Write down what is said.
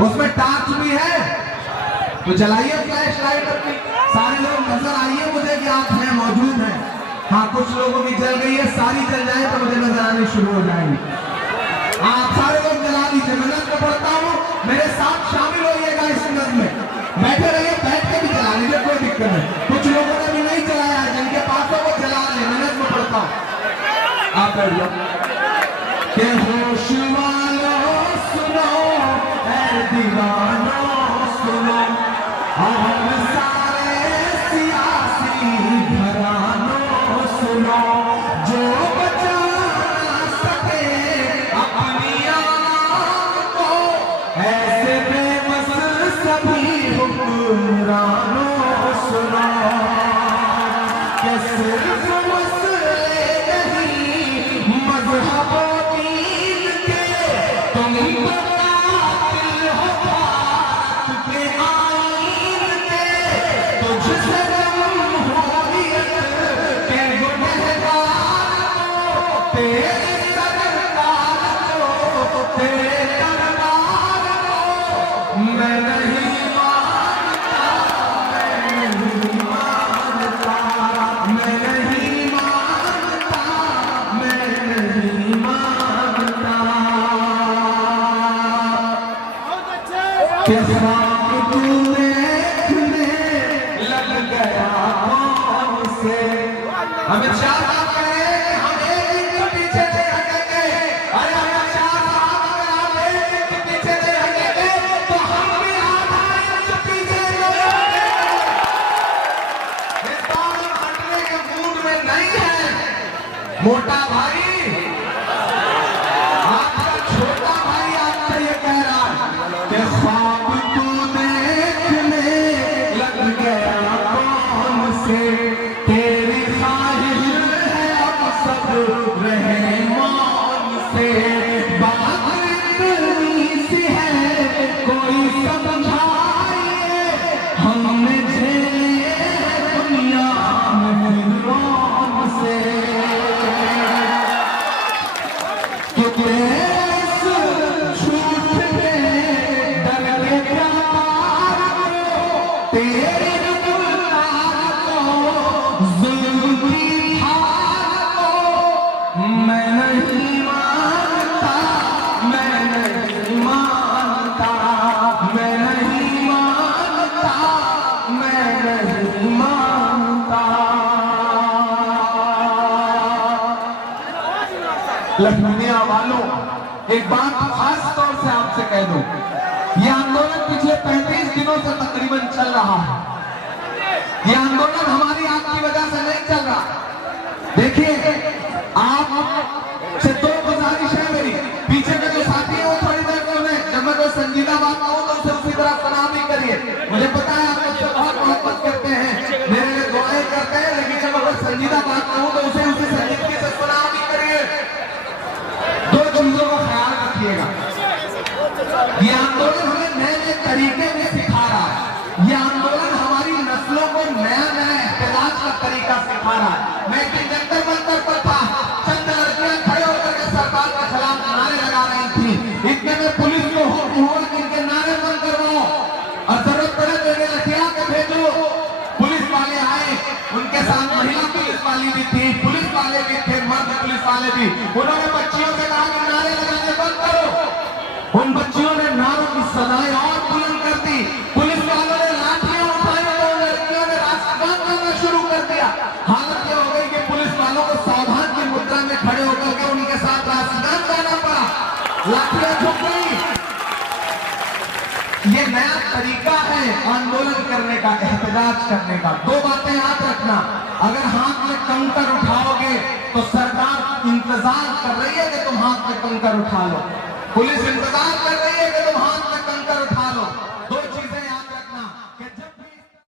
उसमें टार्च भी है तो जलाइए फ्लैश लाइट अपनी। सारे लोग नजर आइए मुझे कि आप हैं, मौजूद हैं। हाँ, कुछ लोगों की जल गई है, सारी जल जाए तो मुझे नजर आनी शुरू हो जाएंगी। आप सारे लोग जला लीजिए। मैं नज़्म पढ़ता हूँ, मेरे साथ शामिल होइएगा इस नज़्म में। बैठे रहिए, बैठ के भी जला लीजिए, कोई दिक्कत नहीं। कुछ लोगों ने भी नहीं जलाया, जिनके पास हो वो जला ले। मैं नज़्म पढ़ता हूँ, आप बैठ जाओ। के होश वालों सुनो, ऐ दीवानों सुनो, और सारे सियासी घरानों सुनो, जो बचा ना सके अपनी आन को, ऐसे बेबस सभी हुक्मरानों सुनो, कि सिर्फ मसले नहीं मजहब दीन के, तुम कातिल हो भारत के आईन के, तुझसे जमहूरियत के गुनहगार को, तेरे सरकार को, तेरे दरबार को मैं नहीं मानता, मैं नहीं मानता, मैं नहीं मानता, मैं नहीं मानता। के ख्वाब तू देखने लग गया कौन से। अमित शाह साहब कहे हम एक दिन के पीछे नहीं हटेंगे। अरे अमित शाह साहब, अगर आप एक दिन के पीछे नहीं हटेंगे तो हम भी आधा इंच पीछे नहीं हटेंगे। ये दोनों हटने के मूड में नहीं है। मोटा भाई, आपका छोटा भाई आपसे ये कह रहा है कि ख्वाब तू देखने लग गया कौन से, तेरी ख्वाहिश है अब सब रहे मौन से, बात इतनी सी है कोई समझाए, हमने झेले दुनिया में कौन से, कि तेरे इस झूठ के डर के प्यार को, तेरे गुलार को, जुल्म की हार को मैं नहीं मानता, मैं नहीं मानता, मैं नहीं मानता, मैं नहीं मानता। लखनऊ वालों, एक बात खास तौर से आपसे कह दूं, यह आंदोलन पिछले 35 दिनों से तकरीबन चल रहा है। यह आंदोलन हमारी आपकी वजह से नहीं चल रहा। देखिए, आप से दो गुजारिश है मेरी। पीछे के जो साथी हैं वो थोड़ी देर में उन्हें, जब मैं कोई संजीदा बात कहूं तो उसे उसी तरह सलाम ही करिए। मुझे पता है आप मुझसे बहुत मोहब्बत करते हैं, मेरे लिए दुआएं करते हैं, लेकिन जब अगर संजीदा बात कहूं तो उसे उसी संजीदगी से सलाम ही करिए। दो चीजों का ख्याल रखिएगा। ये आंदोलन हमें नए नए तरीके में सिखा रहा है। ये आंदोलन हमारी नस्लों को नया नया इख्तिलाफ का तरीका सिखा रहा है। मैं एक जंतर मंतर पर था, चंद लड़कियां खड़े होकर के सरकार के खिलाफ नारे लगा रही थी। इतने में पुलिस को हुक्म हुआ कि इनके नारे बंद करवाओ और जरूरत पड़े तो इन्हें लठिया के भेजो। पुलिस वाले आए, उनके साथ महिला पुलिस वाली भी थी, पुलिस वाले भी थे, मर्द पुलिस वाले भी। उन्होंने बच्चियों से कहा कि नारे लगाने बंद करो। उन बच्चियों ने नारों की सदाएं और बुलंद कर दी। पुलिस वालों ने लाठियां उठाई तो लड़कियों ने राष्ट्रगान गाना शुरू कर दिया। हालत यह हो गई कि पुलिस वालों को सावधान की मुद्रा में खड़े होकर के उनके साथ राष्ट्रगान गाना पड़ा। लाठियां झुक गई। ये नया तरीका है आंदोलन करने का, एहतजाज करने का। दो बातें याद रखना, अगर हाथ में कंकर उठाओगे तो सरकार इंतजार कर रही है कि तुम हाथ में कंकर उठा लो। पुलिस इंतजार कर रही है कि तुम